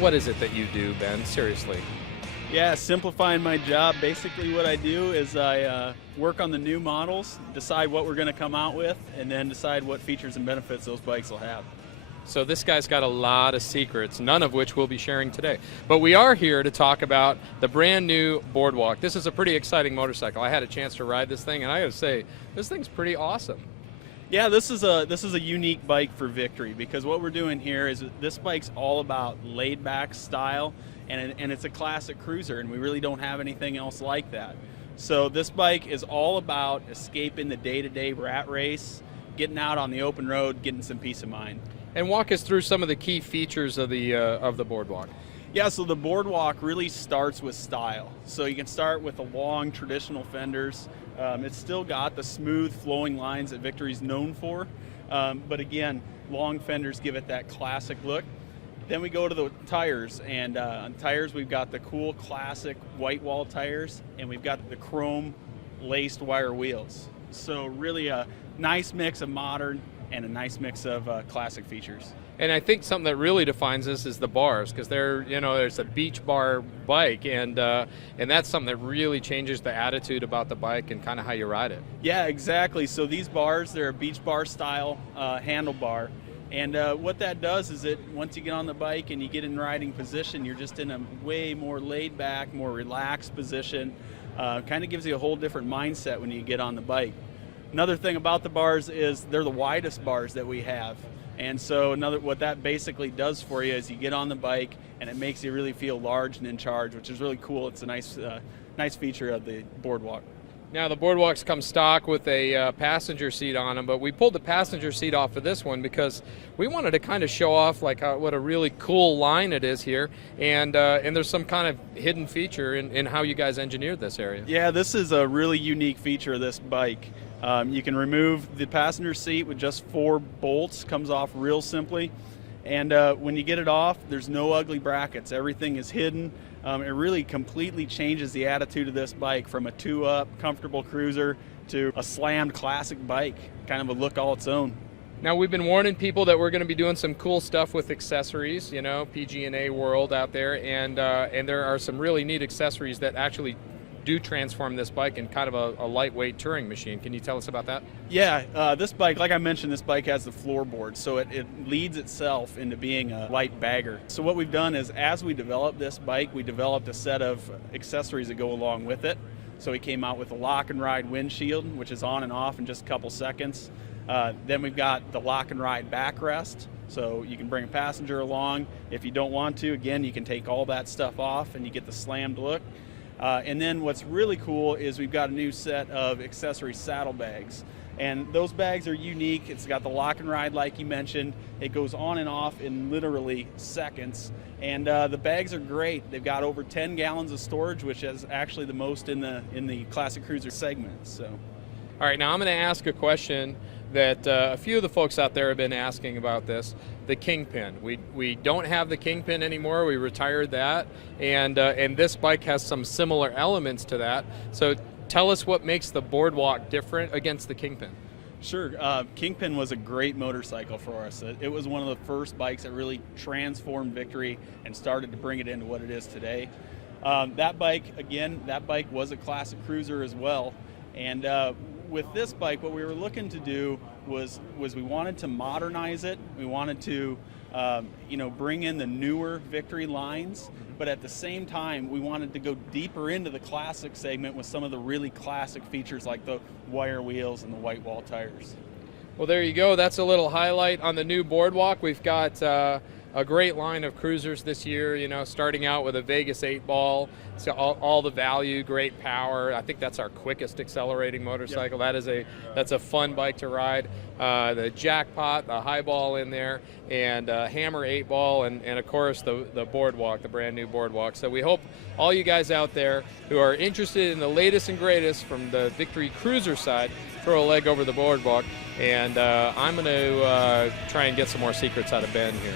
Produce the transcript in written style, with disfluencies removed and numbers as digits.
What is it that you do, Ben? Seriously. Yeah, simplifying my job. Basically what I do is I work on the new models, decide what we're going to come out with, and then decide what features and benefits those bikes will have. So this guy's got a lot of secrets, none of which we'll be sharing today. But we are here to talk about the brand new Boardwalk. This is a pretty exciting motorcycle. I had a chance to ride this thing, and I gotta say, this thing's pretty awesome. Yeah, this is a unique bike for Victory, because what we're doing here is this bike's all about laid back style, and it's a classic cruiser, and we really don't have anything else like that. So this bike is all about escaping the day-to-day rat race, getting out on the open road, getting some peace of mind. And walk us through some of the key features of the Boardwalk. Yeah, so the Boardwalk really starts with style. So you can start with the long traditional fenders. It's still got the smooth flowing lines that Victory's known for, but again, long fenders give it that classic look. Then we go to the tires, and on tires we've got the cool classic white wall tires, and we've got the chrome laced wire wheels. So really a nice mix of modern and a nice mix of classic features. And I think something that really defines this is the bars, because there's a beach bar bike, and that's something that really changes the attitude about the bike and kind of how you ride it. Yeah, exactly. So these bars, they're a beach bar style handlebar. And what that does is once you get on the bike and you get in riding position, you're just in a way more laid back, more relaxed position. Kind of gives you a whole different mindset when you get on the bike. Another thing about the bars is they're the widest bars that we have. And so what that basically does for you is you get on the bike and it makes you really feel large and in charge, which is really cool. It's a nice feature of the Boardwalk. Now the Boardwalks come stock with a passenger seat on them, but we pulled the passenger seat off of this one because we wanted to kind of show off what a really cool line it is here, and there's some kind of hidden feature in how you guys engineered this area. Yeah, this is a really unique feature of this bike. You can remove the passenger seat with just 4 bolts, comes off real simply, and when you get it off, there's no ugly brackets. Everything is hidden. It really completely changes the attitude of this bike from a 2-up comfortable cruiser to a slammed classic bike, kind of a look all its own. Now we've been warning people that we're going to be doing some cool stuff with accessories, PG&A world out there, and there are some really neat accessories that actually do transform this bike in kind of a lightweight touring machine. Can you tell us about that? Yeah, this bike, like I mentioned, this bike has the floorboard, so it leads itself into being a light bagger. So what we've done is, as we developed this bike, we developed a set of accessories that go along with it. So we came out with a lock and ride windshield, which is on and off in just a couple seconds. Then we've got the lock and ride backrest, so you can bring a passenger along. If you don't want to, again, you can take all that stuff off and you get the slammed look. And then what's really cool is we've got a new set of accessory saddlebags. And those bags are unique. It's got the lock and ride like you mentioned. It goes on and off in literally seconds. And the bags are great. They've got over 10 gallons of storage, which is actually the most in the classic cruiser segment. So, all right, now I'm going to ask a question that a few of the folks out there have been asking about this. The Kingpin. We don't have the Kingpin anymore. We retired that, and this bike has some similar elements to that. So tell us what makes the Boardwalk different against the Kingpin. Sure. Kingpin was a great motorcycle for us. It was one of the first bikes that really transformed Victory and started to bring it into what it is today. That bike was a classic cruiser as well, and with this bike, what we were looking to do was we wanted to modernize it. We wanted to, bring in the newer Victory lines, but at the same time, we wanted to go deeper into the classic segment with some of the really classic features like the wire wheels and the white wall tires. Well, there you go. That's a little highlight on the new Boardwalk. We've got a great line of cruisers this year, starting out with a Vegas 8-ball. So all the value, great power. I think that's our quickest accelerating motorcycle. Yep. That's a fun bike to ride. The Jackpot, the Highball in there, and Hammer 8-ball, and of course the Boardwalk, the brand new Boardwalk. So we hope all you guys out there who are interested in the latest and greatest from the Victory cruiser side throw a leg over the Boardwalk, and I'm going to try and get some more secrets out of Ben here.